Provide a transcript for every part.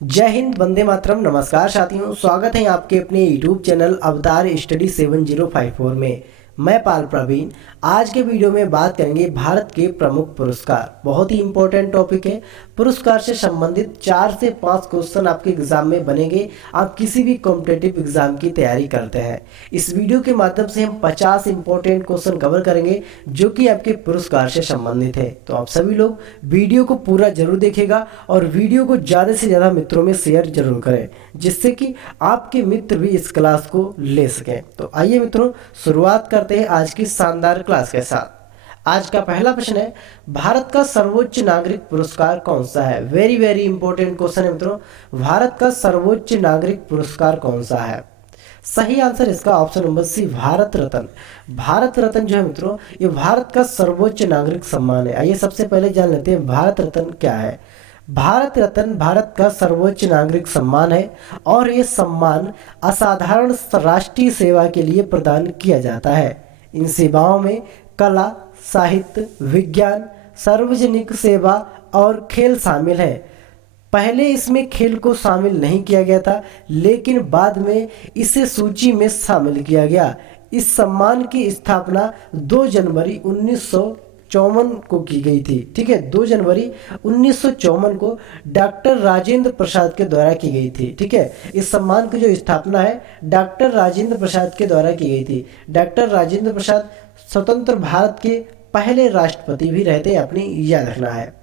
जय हिंद, वंदे मातरम। नमस्कार साथियों, स्वागत है आपके अपने यूट्यूब चैनल अवतार स्टडी 7054 में। मैं पाल प्रवीण। आज के वीडियो में बात करेंगे भारत के प्रमुख पुरस्कार। बहुत ही इंपॉर्टेंट टॉपिक है। पुरस्कार से संबंधित 4 से 5 क्वेश्चन आपके एग्जाम में बनेंगे। आप किसी भी कॉम्पिटेटिव एग्जाम की तैयारी करते हैं, इस वीडियो के माध्यम से हम 50 इंपॉर्टेंट क्वेश्चन कवर करेंगे जो कि आपके पुरस्कार से संबंधित है। तो आप सभी लोग वीडियो को पूरा जरूर देखिएगा और वीडियो को ज़्यादा से ज़्यादा मित्रों में शेयर जरूर करें, जिससे कि आपके मित्र भी इस क्लास को ले सकें। तो आइए मित्रों, शुरुआत करते हैं आज की शानदार क्लास के साथ। आज का पहला प्रश्न है, भारत का सर्वोच्च नागरिक पुरस्कार कौन सा है? वेरी वेरी इंपॉर्टेंट क्वेश्चन है मित्रों। भारत का सर्वोच्च नागरिक पुरस्कार कौन सा है? सही आंसर इसका ऑप्शन नंबर सी, भारत रत्न। भारत रत्न जो है मित्रों, ये भारत का सर्वोच्च नागरिक सम्मान है। आइए सबसे पहले जान लेते हैं भारत रत्न क्या है। भारत रत्न भारत का सर्वोच्च नागरिक सम्मान है और ये सम्मान असाधारण राष्ट्रीय सेवा के लिए प्रदान किया जाता है। इन सेवाओं में कला, साहित्य, विज्ञान, सार्वजनिक सेवा और खेल शामिल है। पहले इसमें खेल को शामिल नहीं किया गया था, लेकिन बाद में इसे सूची में शामिल किया गया। इस सम्मान की स्थापना 2 जनवरी 1954 को की गई थी। ठीक है, 2 जनवरी 1954 को डॉक्टर राजेंद्र प्रसाद के द्वारा की गई थी। ठीक है, इस सम्मान की जो स्थापना है डॉक्टर राजेंद्र प्रसाद के द्वारा की गई थी। डॉक्टर राजेंद्र प्रसाद स्वतंत्र भारत के पहले राष्ट्रपति भी रहते हैं, अपनी याद रखना है।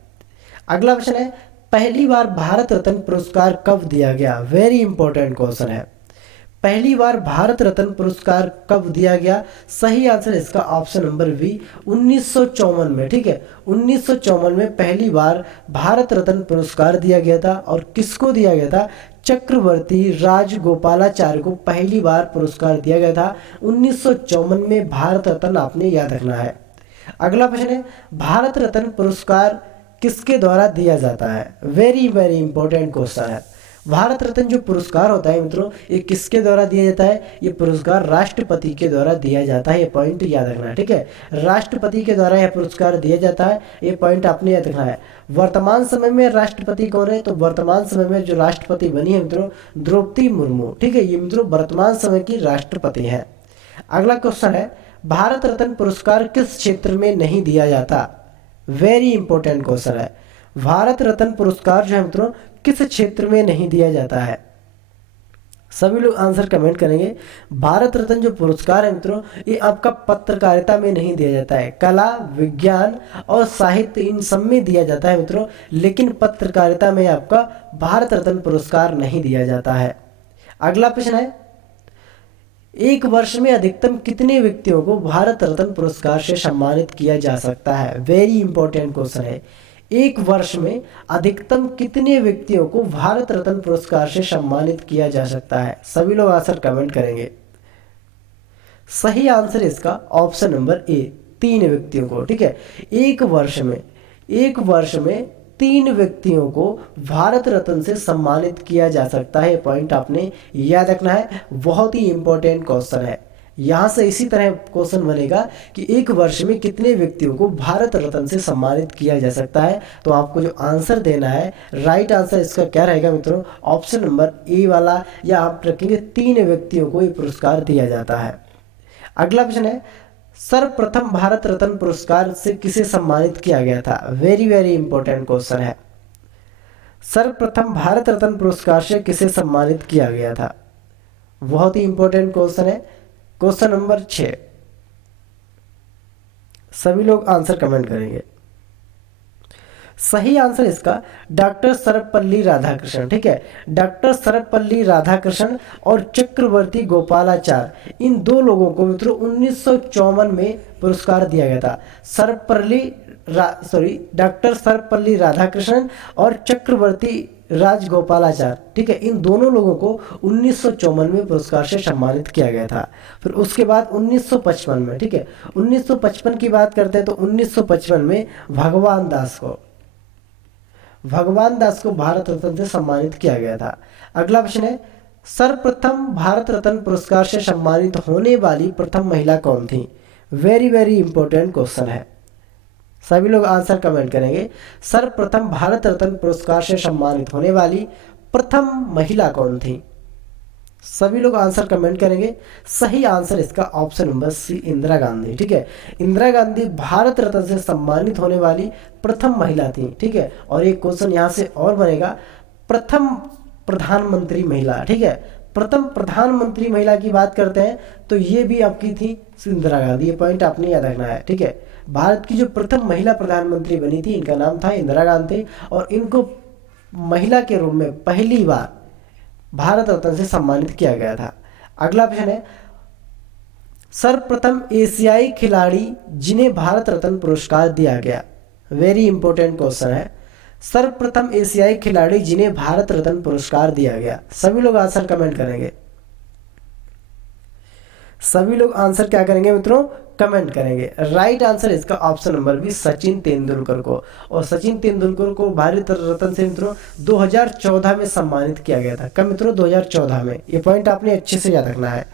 अगला प्रश्न है, पहली बार भारत रत्न पुरस्कार कब दिया गया? वेरी इंपॉर्टेंट क्वेश्चन है। पहली बार भारत रत्न पुरस्कार कब दिया गया? सही आंसर इसका ऑप्शन नंबर बी, 1954 में। ठीक है, 1954 में पहली बार भारत रत्न पुरस्कार दिया गया था। और किसको दिया गया था? चक्रवर्ती राजगोपालाचार्य को पहली बार पुरस्कार दिया गया था 1954 में। भारत रत्न आपने याद रखना है। अगला प्रश्न है, भारत रत्न पुरस्कार किसके द्वारा दिया जाता है? वेरी वेरी इंपॉर्टेंट क्वेश्चन है। भारत रत्न जो पुरस्कार होता है मित्रों, ये किसके द्वारा दिया जाता है? ये पुरस्कार राष्ट्रपति के द्वारा दिया जाता है। ये पॉइंट याद रखना है। ठीक है, राष्ट्रपति के द्वारा यह पुरस्कार दिया जाता है। ये पॉइंट आपने याद रखना है। वर्तमान समय में राष्ट्रपति कौन है? तो वर्तमान समय में जो राष्ट्रपति बनी है मित्रों, द्रौपदी मुर्मू। ठीक है, ये मित्रों वर्तमान समय की राष्ट्रपति है। अगला क्वेश्चन है, भारत रत्न पुरस्कार किस क्षेत्र में नहीं दिया जाता? वेरी इंपॉर्टेंट क्वेश्चन है। भारत रत्न पुरस्कार जो है मित्रों किस क्षेत्र में नहीं दिया जाता है? सभी लोग आंसर कमेंट करेंगे। भारत रत्न जो पुरस्कार है मित्रों, ये आपका पत्रकारिता में नहीं दिया जाता है। कला, विज्ञान और साहित्य इन सब में दिया जाता है मित्रों, लेकिन पत्रकारिता में आपका भारत रत्न पुरस्कार नहीं दिया जाता है। अगला प्रश्न है, एक वर्ष में अधिकतम कितने व्यक्तियों को भारत रत्न पुरस्कार से सम्मानित किया जा सकता है? वेरी इंपॉर्टेंट क्वेश्चन है। एक वर्ष में अधिकतम कितने व्यक्तियों को भारत रत्न पुरस्कार से सम्मानित किया जा सकता है? सभी लोग आंसर कमेंट करेंगे। सही आंसर इसका ऑप्शन नंबर ए, 3 व्यक्तियों को। ठीक है, एक वर्ष में 3 व्यक्तियों को भारत रत्न से सम्मानित किया जा सकता है। पॉइंट आपने याद रखना है, बहुत ही इंपॉर्टेंट क्वेश्चन है। यहाँ से इसी तरह क्वेश्चन बनेगा कि एक वर्ष में कितने व्यक्तियों को भारत रत्न से सम्मानित किया जा सकता है। तो आपको जो आंसर देना है, राइट आंसर इसका क्या रहेगा मित्रों? ऑप्शन नंबर ए वाला, या आप रखेंगे 3 व्यक्तियों को ये पुरस्कार दिया जाता है। अगला प्रश्न है, सर्वप्रथम भारत रत्न पुरस्कार से किसे सम्मानित किया गया था? वेरी वेरी इंपॉर्टेंट क्वेश्चन है। सर्वप्रथम भारत रत्न पुरस्कार से किसे सम्मानित किया गया था? बहुत ही इंपॉर्टेंट क्वेश्चन है। क्वेश्चन नंबर 6, सभी लोग आंसर कमेंट करेंगे। सही आंसर इसका डॉक्टर सर्वपल्ली राधाकृष्णन। ठीक है, डॉक्टर सर्वपल्ली राधाकृष्णन और चक्रवर्ती गोपालाचार्य, इन 2 लोगों को मित्रों 1954 में पुरस्कार दिया गया था। डॉक्टर सर्वपल्ली राधाकृष्णन और चक्रवर्ती राजगोपालाचार्य। ठीक है, इन दोनों लोगों को 1954 में पुरस्कार से सम्मानित किया गया था। फिर उसके बाद 1955 में, ठीक है, 1955 की बात करते हैं तो 1955 में भगवान दास को भारत रत्न से सम्मानित किया गया था। अगला प्रश्न है, सर्वप्रथम भारत रत्न पुरस्कार से सम्मानित होने वाली प्रथम महिला कौन थी? वेरी वेरी इंपॉर्टेंट क्वेश्चन है। सभी लोग आंसर कमेंट करेंगे। सर्वप्रथम भारत रत्न पुरस्कार से सम्मानित होने वाली प्रथम महिला कौन थी? सभी लोग आंसर कमेंट करेंगे। सही आंसर इसका option number C, Indira Gandhi. ठीक है, इंदिरा गांधी भारत रत्न से सम्मानित होने वाली प्रथम महिला थी। ठीक है, और एक क्वेश्चन यहाँ से और बनेगा, प्रथम प्रधानमंत्री महिला। ठीक है, प्रथम प्रधानमंत्री महिला की बात करते हैं तो ये भी आपकी थी इंदिरा गांधी। ये पॉइंट आपने याद रखना है। ठीक है, भारत की जो प्रथम महिला प्रधानमंत्री बनी थी इनका नाम था इंदिरा गांधी, और इनको महिला के रूप में पहली बार भारत रत्न से सम्मानित किया गया था। अगला प्रश्न है, सर्वप्रथम एशियाई खिलाड़ी जिन्हें भारत रत्न पुरस्कार दिया गया। वेरी इंपॉर्टेंट क्वेश्चन है, सर्वप्रथम एशियाई खिलाड़ी जिन्हें भारत रत्न पुरस्कार दिया गया। सभी लोग आंसर कमेंट करेंगे। सभी लोग आंसर क्या करेंगे मित्रों? कमेंट करेंगे। राइट आंसर इसका option number B, Sachin Tendulkar को। और सचिन तेंदुलकर को भारत रत्न से मित्रों 2014 में सम्मानित किया गया था। कब मित्रों? 2014 में। ये पॉइंट आपने अच्छे से याद रखना है।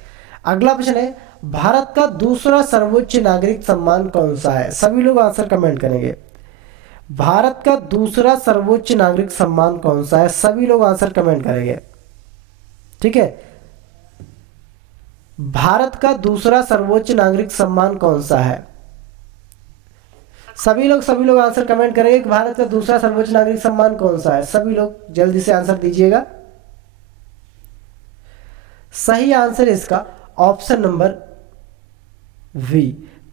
अगला प्रश्न है, भारत का दूसरा सर्वोच्च नागरिक सम्मान कौन सा है? सभी लोग आंसर कमेंट करेंगे। भारत का दूसरा सर्वोच्च नागरिक सम्मान कौन सा है? सभी लोग आंसर कमेंट करेंगे। ठीक है, भारत का दूसरा सर्वोच्च नागरिक सम्मान कौन सा है? सभी लोग आंसर कमेंट करेंगे कि भारत का दूसरा सर्वोच्च नागरिक सम्मान कौन सा है। सभी लोग जल्दी से आंसर दीजिएगा। सही आंसर इसका option number we,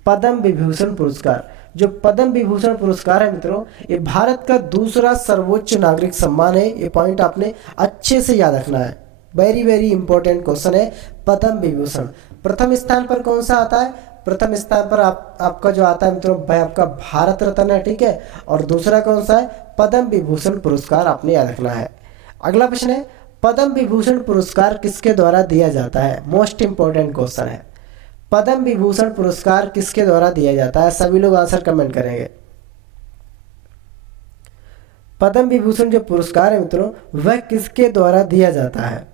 Padma Vibhushan पुरस्कार। जो पद्म विभूषण पुरस्कार है मित्रों, ये भारत का दूसरा सर्वोच्च नागरिक सम्मान है। ये पॉइंट आपने अच्छे से याद रखना है। वेरी वेरी इंपॉर्टेंट क्वेश्चन है। पद्म विभूषण प्रथम स्थान पर कौन सा आता है? प्रथम स्थान पर आपका जो आता है मित्रों भाई आपका भारत रत्न है। ठीक है, और दूसरा कौन सा है? पद्म विभूषण पुरस्कार आपने याद रखना है। अगला प्रश्न है, पद्म विभूषण पुरस्कार किसके द्वारा दिया जाता है? मोस्ट इंपॉर्टेंट क्वेश्चन है। पद्म विभूषण पुरस्कार किसके द्वारा दिया जाता है? सभी लोग आंसर कमेंट करेंगे। पद्म विभूषण जो पुरस्कार है मित्रों वह किसके द्वारा दिया जाता है?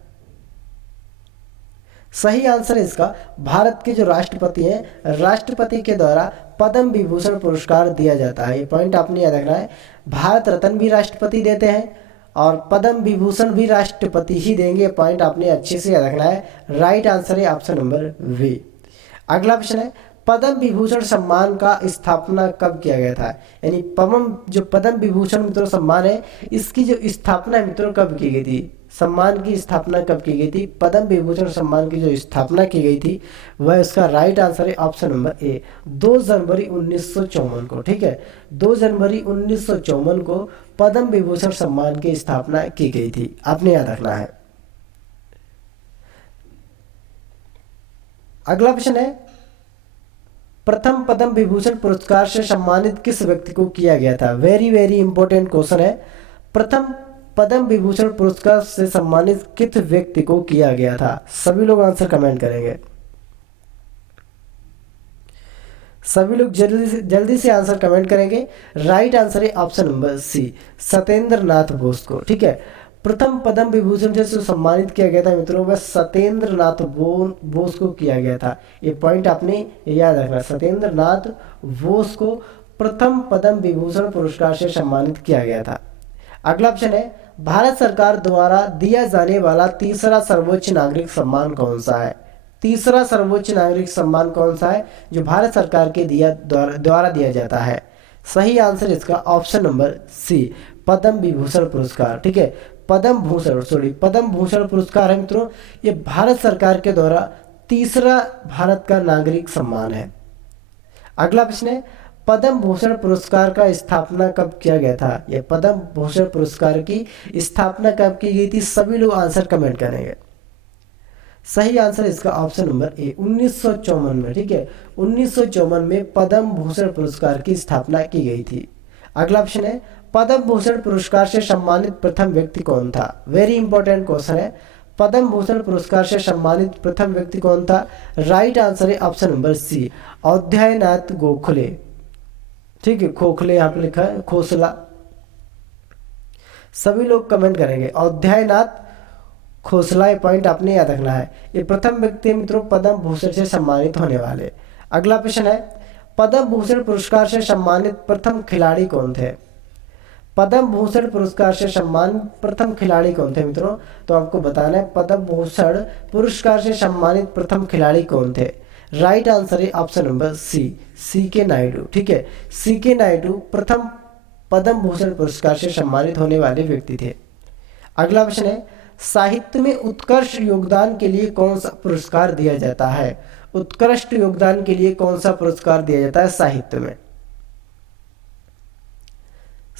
सही आंसर इसका भारत के जो राष्ट्रपति हैं, राष्ट्रपति के द्वारा पद्म विभूषण पुरस्कार दिया जाता है। ये पॉइंट आपने याद रखना है। भारत रत्न भी राष्ट्रपति देते हैं और पद्म विभूषण भी राष्ट्रपति ही देंगे। पॉइंट आपने अच्छे से याद रखना है। राइट आंसर है ऑप्शन नंबर वी। अगला प्रश्न है, पद्म विभूषण सम्मान का स्थापना कब किया गया था? यानी पद्म विभूषण मित्रों सम्मान है, इसकी जो स्थापना मित्रों कब की गई थी? सम्मान की स्थापना कब की गई थी? पद्म विभूषण सम्मान की जो स्थापना की गई थी वह इसका राइट आंसर है ऑप्शन नंबर ए, 2 जनवरी 1954 को। ठीक है, 2 जनवरी 1954 को पद्म विभूषण सम्मान की स्थापना की गई थी। आपने याद रखना है। अगला प्रश्न है, प्रथम पद्म विभूषण पुरस्कार से सम्मानित किस व्यक्ति को किया गया था? वेरी वेरी इंपॉर्टेंट क्वेश्चन है। प्रथम पद्म विभूषण पुरस्कार से सम्मानित किस व्यक्ति को किया गया था? सभी लोग आंसर कमेंट करेंगे। सभी लोग जल्दी से आंसर कमेंट करेंगे। राइट आंसर है ऑप्शन नंबर सी, सत्येंद्र नाथ बोस को। ठीक है, प्रथम पद्म विभूषण से सम्मानित किया गया था मित्रों वह सत्येंद्र नाथ बोस को किया गया था। ये पॉइंट आपने याद रखना। सत्येंद्र नाथ बोस को प्रथम पद्म विभूषण पुरस्कार से सम्मानित किया गया था। अगला ऑप्शन है, भारत सरकार द्वारा दिया जाने वाला तीसरा सर्वोच्च नागरिक सम्मान कौन सा है? तीसरा सर्वोच्च नागरिक सम्मान कौन सा है जो भारत सरकार के द्वारा दिया जाता है? सही आंसर इसका ऑप्शन नंबर सी, पद्म विभूषण पुरस्कार। ठीक है, पद्म भूषण पुरस्कार है मित्रों, ये भारत सरकार के द्वारा तीसरा भारत का नागरिक सम्मान है। अगला प्रश्न है, पद्म भूषण पुरस्कार का स्थापना कब किया गया था? यह पद्म भूषण पुरस्कार की स्थापना कब की गई थी? सभी लोग आंसर कमेंट करेंगे। सही आंसर इसका ऑप्शन नंबर ए, 1954 में। ठीक है, 1954 में पद्म भूषण पुरस्कार की स्थापना की गई थी। अगला ऑप्शन है, पद्म भूषण पुरस्कार से सम्मानित प्रथम व्यक्ति कौन था? वेरी इंपॉर्टेंट क्वेश्चन है। पद्म भूषण पुरस्कार से सम्मानित प्रथम व्यक्ति कौन था? राइट आंसर है ऑप्शन नंबर सी, अवधेयनाथ गोखले। ठीक है, खोखले यहाँ पे लिखा है, खोसला। सभी लोग कमेंट करेंगे अवधेयनाथ खोसला। ये पॉइंट आपने याद रखना है। ये प्रथम व्यक्ति मित्रों पद्म भूषण से सम्मानित होने वाले। अगला प्रश्न है, पद्म भूषण पुरस्कार से सम्मानित प्रथम खिलाड़ी कौन थे? पद्म भूषण पुरस्कार से सम्मानित प्रथम खिलाड़ी कौन थे मित्रों? तो आपको बताना है पद्म भूषण पुरस्कार से सम्मानित प्रथम खिलाड़ी कौन थे। राइट आंसर है ऑप्शन नंबर सी के नायडू। ठीक है, सी के नायडू प्रथम पद्म भूषण पुरस्कार से सम्मानित होने वाले व्यक्ति थे। अगला प्रश्न है, साहित्य में उत्कृष्ट योगदान के लिए कौन सा पुरस्कार दिया जाता है? उत्कृष्ट योगदान के लिए कौन सा पुरस्कार दिया जाता है साहित्य में?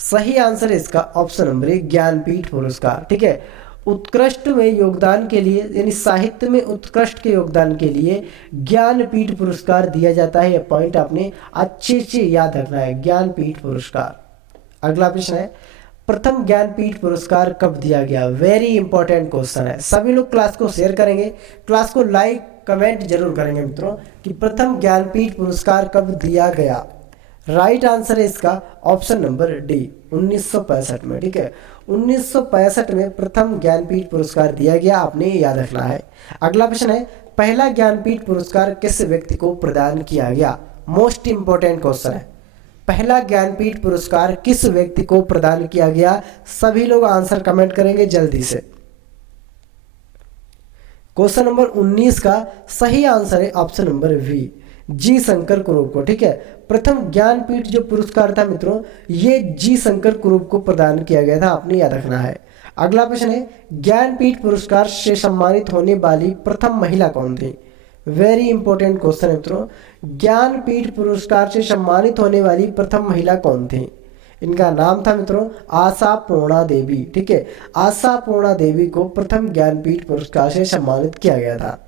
सही आंसर है इसका ऑप्शन नंबर ए ज्ञानपीठ पुरस्कार। ठीक है, उत्कृष्ट में योगदान के लिए यानी साहित्य में उत्कृष्ट के योगदान के लिए ज्ञानपीठ पुरस्कार दिया जाता है। यह पॉइंट आपने अच्छे से याद रखना है, ज्ञानपीठ पुरस्कार। अगला प्रश्न है, प्रथम ज्ञानपीठ पुरस्कार कब दिया गया? वेरी इंपॉर्टेंट क्वेश्चन है। सभी लोग क्लास को शेयर करेंगे, क्लास को लाइक कमेंट जरूर करेंगे मित्रों कि प्रथम ज्ञानपीठ पुरस्कार कब दिया गया। राइट आंसर है इसका ऑप्शन नंबर डी 1965 में। ठीक है, 1965 में प्रथम ज्ञानपीठ पुरस्कार दिया गया, आपने याद रखना है। अगला प्रश्न है, पहला ज्ञानपीठ पुरस्कार किस व्यक्ति को प्रदान किया गया? मोस्ट इंपॉर्टेंट क्वेश्चन है, पहला ज्ञानपीठ पुरस्कार किस व्यक्ति को प्रदान किया गया? सभी लोग आंसर कमेंट करेंगे जल्दी से। क्वेश्चन नंबर 19 का सही आंसर है ऑप्शन नंबर वी जी शंकर कुरूप को। ठीक है, प्रथम ज्ञानपीठ जो पुरस्कार था मित्रों, ये जी शंकर कुरूप को प्रदान किया गया था, आपने याद रखना है। अगला प्रश्न है, ज्ञानपीठ पुरस्कार से सम्मानित होने वाली प्रथम महिला कौन थी? वेरी इंपॉर्टेंट क्वेश्चन है मित्रों, ज्ञानपीठ पुरस्कार से सम्मानित होने वाली प्रथम महिला कौन थी? इनका नाम था मित्रों आशा पूर्णा देवी। ठीक है, आशा पूर्णा देवी को प्रथम ज्ञानपीठ पुरस्कार से सम्मानित किया गया था।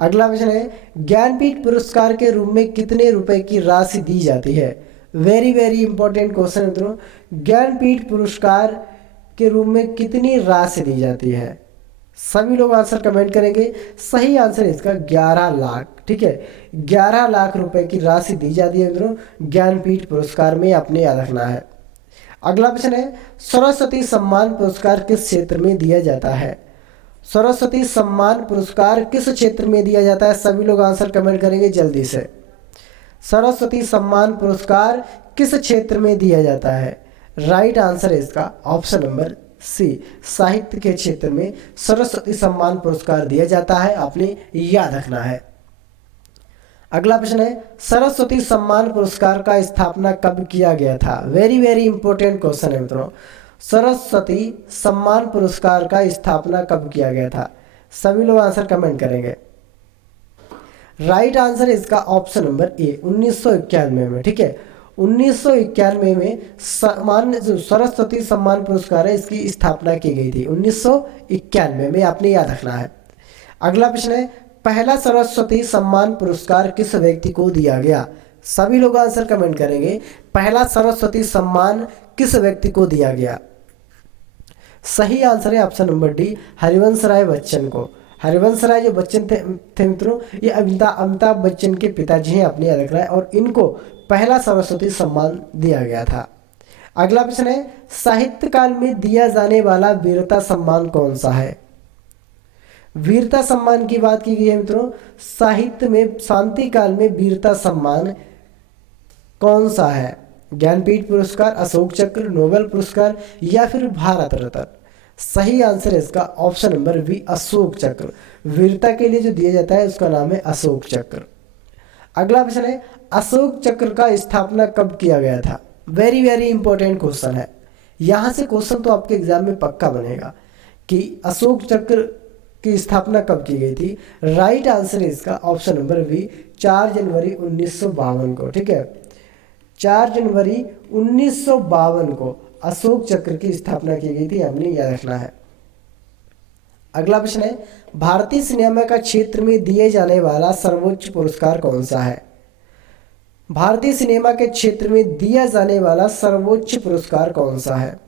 अगला प्रश्न है, ज्ञानपीठ पुरस्कार के रूप में कितने रुपए की राशि दी जाती है? वेरी वेरी इंपॉर्टेंट क्वेश्चन मित्रों, ज्ञानपीठ पुरस्कार के रूप में कितनी राशि दी जाती है? सभी लोग आंसर कमेंट करेंगे। सही आंसर है इसका 11 लाख। ठीक है, 11 लाख रुपए की राशि दी जाती है मित्रों ज्ञानपीठ पुरस्कार में, आपने याद रखना है। अगला प्रश्न है, सरस्वती सम्मान पुरस्कार किस क्षेत्र में दिया जाता है? सरस्वती सम्मान पुरस्कार किस क्षेत्र में दिया जाता है? सभी लोग आंसर कमेंट करेंगे जल्दी से। सरस्वती सम्मान पुरस्कार किस क्षेत्र में दिया जाता है? राइट आंसर है इसका ऑप्शन नंबर सी साहित्य के क्षेत्र में सरस्वती सम्मान पुरस्कार दिया जाता है, आपने याद रखना है। अगला प्रश्न है, सरस्वती सम्मान पुरस्कार का स्थापना कब किया गया था? वेरी वेरी इंपॉर्टेंट क्वेश्चन है मित्रों, सरस्वती सम्मान पुरस्कार का स्थापना कब किया गया था? सभी लोग आंसर कमेंट करेंगे। राइट आंसर इसका ऑप्शन नंबर ए 1991 में। ठीक है, 1991 में सरस्वती सम्मान पुरस्कार है, इसकी स्थापना की गई थी 1991 में, आपने याद रखना है। अगला प्रश्न है, पहला सरस्वती सम्मान पुरस्कार किस व्यक्ति को दिया गया? सभी लोग आंसर कमेंट करेंगे, पहला सरस्वती सम्मान किस व्यक्ति को दिया गया? सही आंसर है option number D Harivansh Rai Bachchan को। हरिवंश राय जो बच्चन थे मित्रों, ये अमिताभ बच्चन के पिताजी हैं, आपने याद रखना है, और इनको पहला सरस्वती सम्मान दिया गया था। अगला प्रश्न है, साहित्य काल में दिया जाने वाला वीरता सम्मान कौन सा है? वीरता सम्मान की बात की गई है मित्रों, साहित्य में शांति काल में वीरता सम्मान कौन सा है? ज्ञानपीठ पुरस्कार, अशोक चक्र, नोबेल पुरस्कार या फिर भारत रत्न? सही आंसर है इसका ऑप्शन नंबर बी अशोक चक्र। वीरता के लिए जो दिया जाता है उसका नाम है अशोक चक्र। अगला प्रश्न है, अशोक चक्र का स्थापना कब किया गया था? वेरी वेरी इंपॉर्टेंट क्वेश्चन है, यहाँ से क्वेश्चन तो आपके एग्जाम में पक्का बनेगा कि अशोक चक्र की स्थापना कब की गई थी। राइट आंसर है इसका ऑप्शन नंबर बी 4 जनवरी 1952 को। ठीक है, 4 जनवरी 1952 को अशोक चक्र की स्थापना की गई थी, हमने याद रखना है। अगला प्रश्न है, भारतीय सिनेमा का क्षेत्र में दिए जाने वाला सर्वोच्च पुरस्कार कौन सा है? भारतीय सिनेमा के क्षेत्र में दिया जाने वाला सर्वोच्च पुरस्कार कौन सा है?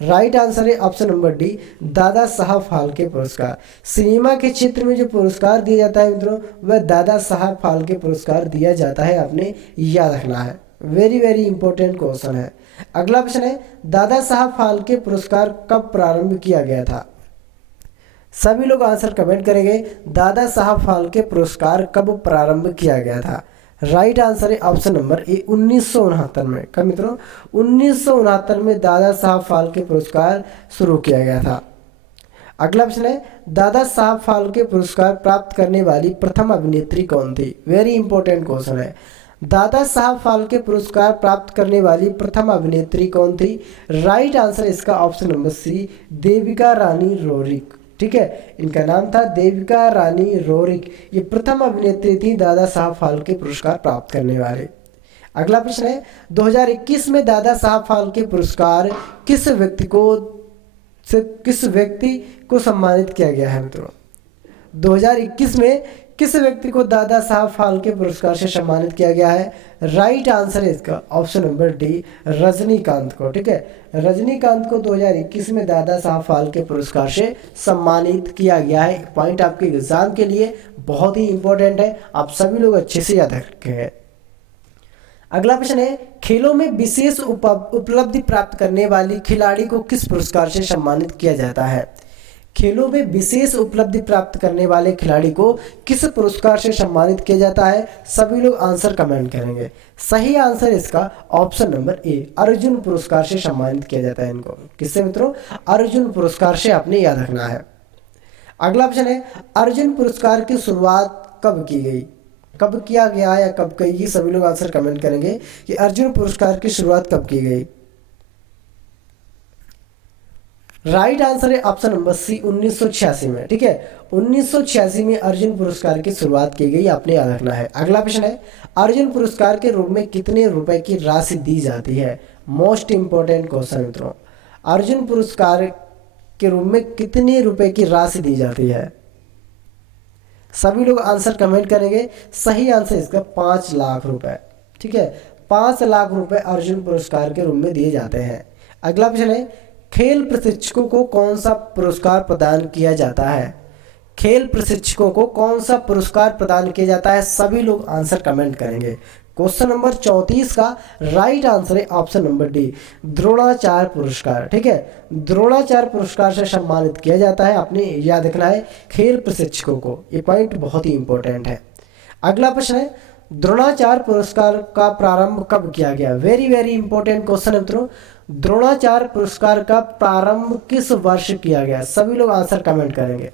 राइट आंसर है option number D Dada Saheb Phalke पुरस्कार। सिनेमा के क्षेत्र में जो पुरस्कार दिया जाता है मित्रों, वह दादा साहब फाल्के पुरस्कार दिया जाता है, आपने याद रखना है। वेरी वेरी इंपॉर्टेंट क्वेश्चन है। अगला प्रश्न है, दादा साहब फाल्के पुरस्कार कब प्रारंभ किया गया था? सभी लोग आंसर कमेंट करेंगे, दादा साहब फाल्के पुरस्कार कब प्रारंभ किया गया था? राइट आंसर है ऑप्शन नंबर ए 1969 में। कब मित्रों? 1969 में दादा साहब फाल्के पुरस्कार शुरू किया गया था। अगला प्रश्न है, दादा साहब फाल्के पुरस्कार प्राप्त करने वाली प्रथम अभिनेत्री कौन थी? वेरी इंपॉर्टेंट क्वेश्चन है। दादा साहब फाल्के पुरस्कार प्राप्त करने वाली प्रथम अभिनेत्री कौन थी? राइट आंसर इसका ऑप्शन नंबर सी, देविका रानी रोरिक। ठीक है, इनका नाम था देविका रानी रोरिक। ये प्रथम अभिनेत्री थी दादा साहब फाल्के पुरस्कार प्राप्त करने वाले। अगला प्रश्न है, 2021 में दादा साहब फाल्के पुरस्कार किस व्यक्ति को सम्मानित किया गया है मित्रों? 2021 में किस व्यक्ति को दादा साहब फाल्के पुरस्कार से सम्मानित किया गया है? राइट आंसर है इसका ऑप्शन नंबर डी, रजनीकांत को। ठीक है, रजनीकांत को 2021 में दादा साहब फाल्के पुरस्कार से सम्मानित किया गया है। पॉइंट आपके एग्जाम के लिए बहुत ही इंपॉर्टेंट है, आप सभी लोग अच्छे से याद रखेंगे। अगला प्रश्न है, खेलों में विशेष उपलब्धि प्राप्त करने वाली खिलाड़ी को किस पुरस्कार से सम्मानित किया जाता है? खेलों में विशेष उपलब्धि प्राप्त करने वाले खिलाड़ी को किस पुरस्कार से सम्मानित किया जाता है? सभी लोग आंसर कमेंट करेंगे। सही आंसर इसका ऑप्शन नंबर ए, अर्जुन पुरस्कार से सम्मानित किया जाता है इनको। किससे मित्रों? अर्जुन पुरस्कार से आपने याद रखना है। अगला प्रश्न है, अर्जुन पुरस्कार की शुरुआत कब की गई? कब किया गया या कब की गई? सभी लोग आंसर कमेंट करेंगे कि अर्जुन पुरस्कार की शुरुआत कब की गई। राइट आंसर है ऑप्शन नंबर सी, 1986 में। ठीक है, 1986 में अर्जुन पुरस्कार की शुरुआत की गई, आपने याद रखना है। अगला प्रश्न है, अर्जुन पुरस्कार के रूप में कितने रुपए की राशि दी जाती है? मोस्ट इंपॉर्टेंट क्वेश्चन मित्रों, अर्जुन पुरस्कार के रूप में कितने रुपए की राशि दी जाती है? सभी लोग आंसर कमेंट करेंगे। सही आंसर इसका 5 लाख रुपए। ठीक है, 5 लाख रुपए अर्जुन पुरस्कार के रूप में दिए जाते हैं। अगला प्रश्न है, खेल प्रशिक्षकों को कौन सा पुरस्कार प्रदान किया जाता है? खेल प्रशिक्षकों को कौन सा पुरस्कार प्रदान किया जाता है? सभी लोग आंसर कमेंट करेंगे। क्वेश्चन नंबर 34 का राइट आंसर है ऑप्शन नंबर डी, द्रोणाचार्य पुरस्कार। ठीक है, द्रोणाचार्य पुरस्कार से सम्मानित किया जाता है, आपने याद रखना है खेल प्रशिक्षकों को। ये पॉइंट बहुत ही इंपॉर्टेंट है। अगला प्रश्न है, द्रोणाचार्य पुरस्कार का प्रारंभ कब किया गया? वेरी वेरी इंपॉर्टेंट क्वेश्चन है मित्रों, द्रोणाचार्य पुरस्कार का प्रारंभ किस वर्ष किया गया? सभी लोग आंसर कमेंट करेंगे।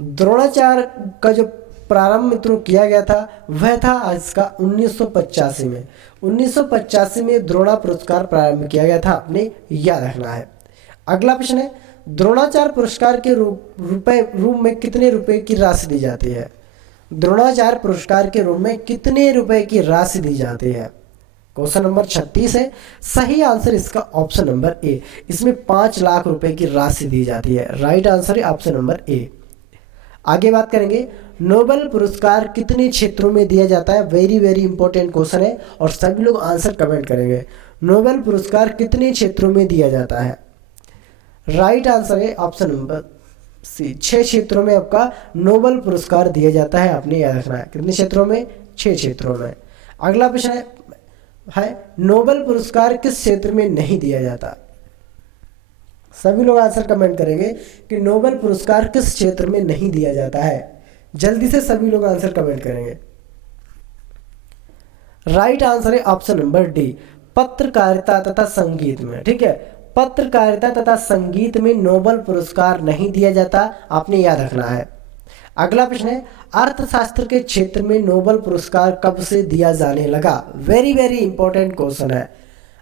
द्रोणाचार्य का जो प्रारंभ मित्रों किया गया था वह था इसका 1985 में। 1985 में द्रोणा पुरस्कार प्रारंभ किया गया था, आपने याद रखना है। अगला प्रश्न है, द्रोणाचार्य पुरस्कार के रूप में कितने रुपए की राशि दी जाती है? द्रोणाचार्य पुरस्कार के रूप में कितने रुपए की राशि दी जाती है? क्वेश्चन नंबर 36 है। सही आंसर इसका ऑप्शन नंबर ए, इसमें 5 लाख रुपए की राशि दी जाती है। राइट आंसर है ऑप्शन नंबर ए। आगे बात करेंगे, नोबेल पुरस्कार कितने क्षेत्रों में दिया जाता है? वेरी वेरी इंपॉर्टेंट क्वेश्चन है और सभी लोग आंसर कमेंट करेंगे। नोबेल पुरस्कार कितने क्षेत्रों में दिया जाता है? राइट आंसर है ऑप्शन नंबर सी, 6 क्षेत्रों में आपका नोबेल पुरस्कार दिया जाता है, आपने याद रखना है। कितने क्षेत्रों में? 6 क्षेत्रों में। अगला प्रश्न है नोबेल पुरस्कार किस क्षेत्र में नहीं दिया जाता? सभी लोग आंसर कमेंट करेंगे कि नोबेल पुरस्कार किस क्षेत्र में नहीं दिया जाता है। जल्दी से सभी लोग आंसर कमेंट करेंगे। राइट आंसर है ऑप्शन नंबर डी, पत्रकारिता तथा संगीत में। ठीक है, पत्रकारिता तथा संगीत में नोबेल पुरस्कार नहीं दिया जाता, आपने याद रखना है। अगला प्रश्न है, अर्थशास्त्र के क्षेत्र में नोबेल पुरस्कार कब से दिया जाने लगा? वेरी वेरी इंपॉर्टेंट क्वेश्चन है।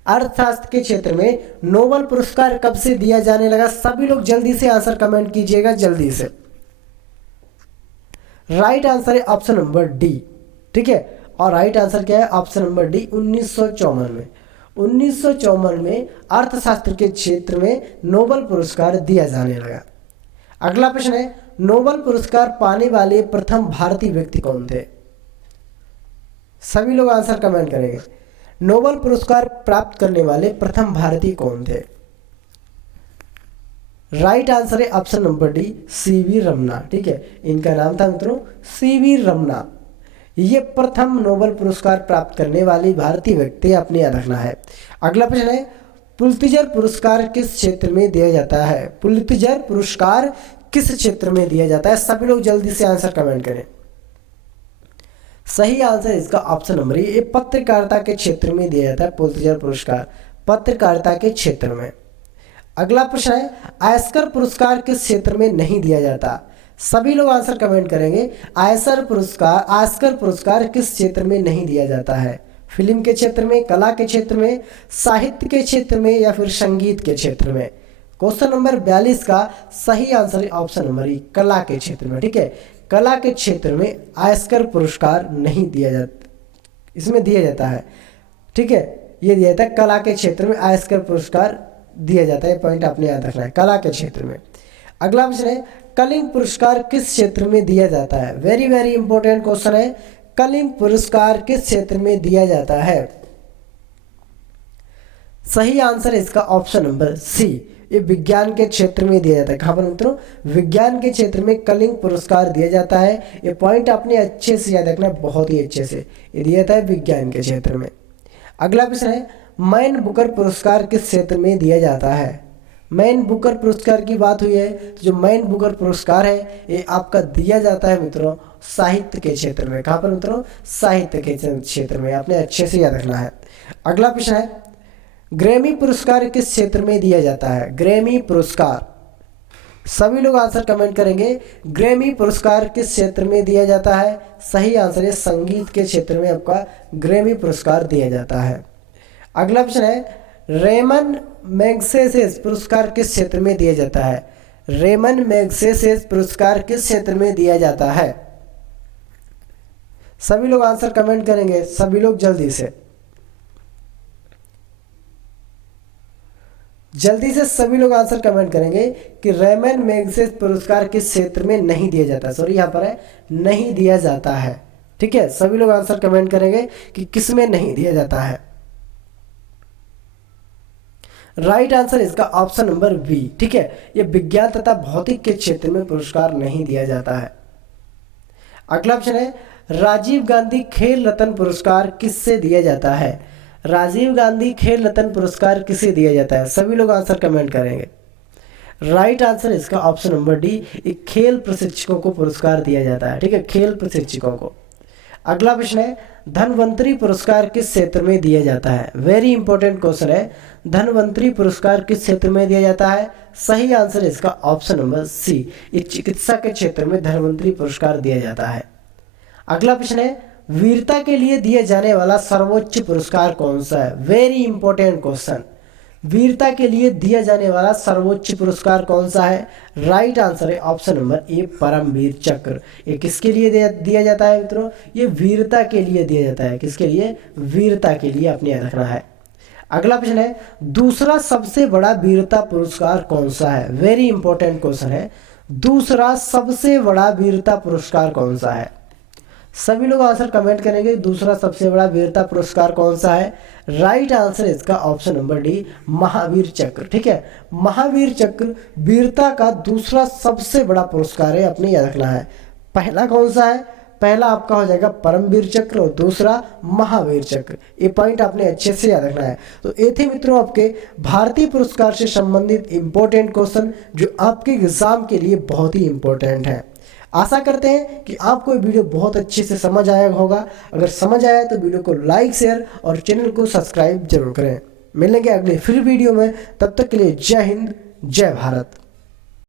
अर्थशास्त्र के क्षेत्र में नोबेल पुरस्कार कब से दिया जाने लगा? सभी लोग जल्दी से आंसर कमेंट कीजिएगा, जल्दी से। राइट आंसर है ऑप्शन नंबर डी। ठीक है, और राइट आंसर क्या है? ऑप्शन नंबर डी, 1954 में। 1954 में अर्थशास्त्र के क्षेत्र में नोबेल पुरस्कार दिया जाने लगा। अगला प्रश्न है, नोबेल पुरस्कार पाने वाले प्रथम भारतीय व्यक्ति कौन थे? सभी लोग आंसर कमेंट करेंगे। नोबेल पुरस्कार प्राप्त करने वाले प्रथम भारतीय कौन थे? राइट आंसर है option number D, C V Raman. ठीक है, इनका नाम था मित्रों सीवी रमना। ये प्रथम नोबेल पुरस्कार प्राप्त करने वाली भारतीय व्यक्ति, आपने याद रखना है। अगला प्रश्न है, पुलित्जर पुरस्कार किस क्षेत्र में दिया जाता है? पुलित्जर पुरस्कार किस क्षेत्र में दिया जाता है? सभी लोग जल्दी से आंसर कमेंट करें। सही आंसर इसका ऑप्शन नंबर ये पत्रकारिता के क्षेत्र में दिया जाता है पुलित्जर पुरस्कार, पत्रकारिता के क्षेत्र में। अगला प्रश्न है आयस्कर पुरस्कार किस क्षेत्र में नहीं दिया जाता। सभी लोग आंसर कमेंट करेंगे। आयस्कर पुरस्कार किस क्षेत्र में नहीं दिया जाता है। फिल्म के क्षेत्र में, कला के क्षेत्र में, साहित्य के क्षेत्र में या फिर संगीत के क्षेत्र में। क्वेश्चन नंबर 42 का सही आंसर है ऑप्शन नंबर ई कला के क्षेत्र में। ठीक है, कला के क्षेत्र में आयस्कर पुरस्कार नहीं दिया जाता, इसमें दिया जाता है। ठीक है, ये दिया जाता है कला के क्षेत्र में आयस्कर पुरस्कार दिया जाता है। पॉइंट आपने याद रखना है, कला के क्षेत्र में। अगला प्रश्न है कलिंग पुरस्कार किस क्षेत्र में दिया जाता है। वेरी वेरी इंपॉर्टेंट क्वेश्चन है, कलिंग पुरस्कार किस क्षेत्र में दिया जाता है। सही आंसर है इसका ऑप्शन नंबर सी, ये विज्ञान के क्षेत्र में दिया जाता है। कहां पर मित्रों, विज्ञान के क्षेत्र में कलिंग पुरस्कार दिया जाता है। ये पॉइंट आपने अच्छे से याद रखना, बहुत ही अच्छे से, ये दिया जाता है विज्ञान के क्षेत्र में। अगला प्रश्न है मैन बुकर पुरस्कार किस क्षेत्र में दिया जाता है। मैन बुकर पुरस्कार की बात हुई है तो जो मैन बुकर पुरस्कार है ये आपका दिया जाता है मित्रों साहित्य के क्षेत्र में। कहाँ पर मित्रों, साहित्य के क्षेत्र में, आपने अच्छे से याद रखना है। अगला प्रश्न है ग्रैमी पुरस्कार किस क्षेत्र में दिया जाता है। ग्रैमी पुरस्कार, सभी लोग आंसर कमेंट करेंगे। ग्रैमी पुरस्कार किस क्षेत्र में दिया जाता है। सही आंसर है संगीत के क्षेत्र में आपका ग्रैमी पुरस्कार दिया जाता है। अगला प्रश्न है रेमन मैग्सेसे पुरस्कार किस क्षेत्र में दिया जाता है। रेमन मैग्सेसे पुरस्कार किस क्षेत्र में दिया जाता है। सभी लोग आंसर कमेंट करेंगे, सभी लोग जल्दी से सभी लोग आंसर कमेंट करेंगे कि रेमन मैग्सेसे पुरस्कार किस क्षेत्र में नहीं दिया जाता। सॉरी, यहाँ पर है नहीं दिया जाता है। ठीक है, सभी लोग आंसर कमेंट करेंगे कि किस में नहीं दिया जाता है। राइट आंसर इसका ऑप्शन नंबर बी। ठीक है, ये विज्ञान तथा भौतिक के क्षेत्र में पुरस्कार नहीं दिया जाता है। अगला ऑप्शन है राजीव गांधी खेल रत्न पुरस्कार किससे दिया जाता है। राजीव गांधी खेल रत्न पुरस्कार किसे दिया जाता है। सभी लोग आंसर कमेंट करेंगे। राइट आंसर इसका ऑप्शन नंबर डी, एक खेल प्रशिक्षकों को पुरस्कार दिया जाता है। ठीक है, खेल प्रशिक्षकों को। अगला प्रश्न है धनवंतरी पुरस्कार किस क्षेत्र में दिया जाता है। वेरी इंपॉर्टेंट क्वेश्चन है, धनवंतरी पुरस्कार किस क्षेत्र में दिया जाता है। सही आंसर इसका ऑप्शन नंबर सी, ये चिकित्सा के क्षेत्र में धनवंतरी पुरस्कार दिया जाता है। अगला प्रश्न है वीरता के लिए दिया जाने वाला सर्वोच्च पुरस्कार कौन सा है। वेरी इंपॉर्टेंट क्वेश्चन, वीरता के लिए दिया जाने वाला सर्वोच्च पुरस्कार कौन सा है। राइट आंसर है ऑप्शन नंबर ए परमवीर चक्र। ये किसके लिए दिया जाता है मित्रों, ये वीरता के लिए दिया जाता है। किसके लिए, वीरता के लिए, आपने याद रखना है। अगला प्रश्न है दूसरा सबसे बड़ा वीरता पुरस्कार कौन सा है। वेरी इंपॉर्टेंट क्वेश्चन है, दूसरा सबसे बड़ा वीरता पुरस्कार कौन सा है। सभी लोग आंसर कमेंट करेंगे दूसरा सबसे बड़ा वीरता पुरस्कार कौन सा है। राइट आंसर इसका ऑप्शन नंबर डी महावीर चक्र। ठीक है, महावीर चक्र वीरता का दूसरा सबसे बड़ा पुरस्कार है, अपने याद रखना है। पहला कौन सा है, पहला आपका हो जाएगा परमवीर चक्र और दूसरा महावीर चक्र। ये पॉइंट आपने अच्छे से याद रखना है। तो ये थे मित्रों आपके भारतीय पुरस्कार से संबंधित इंपॉर्टेंट क्वेश्चन जो आपके एग्जाम के लिए बहुत ही इंपॉर्टेंट है। आशा करते हैं कि आपको ये वीडियो बहुत अच्छे से समझ आया होगा। अगर समझ आया तो वीडियो को लाइक, शेयर और चैनल को सब्सक्राइब जरूर करें। मिलेंगे अगले फिर वीडियो में, तब तक के लिए जय हिंद, जय भारत।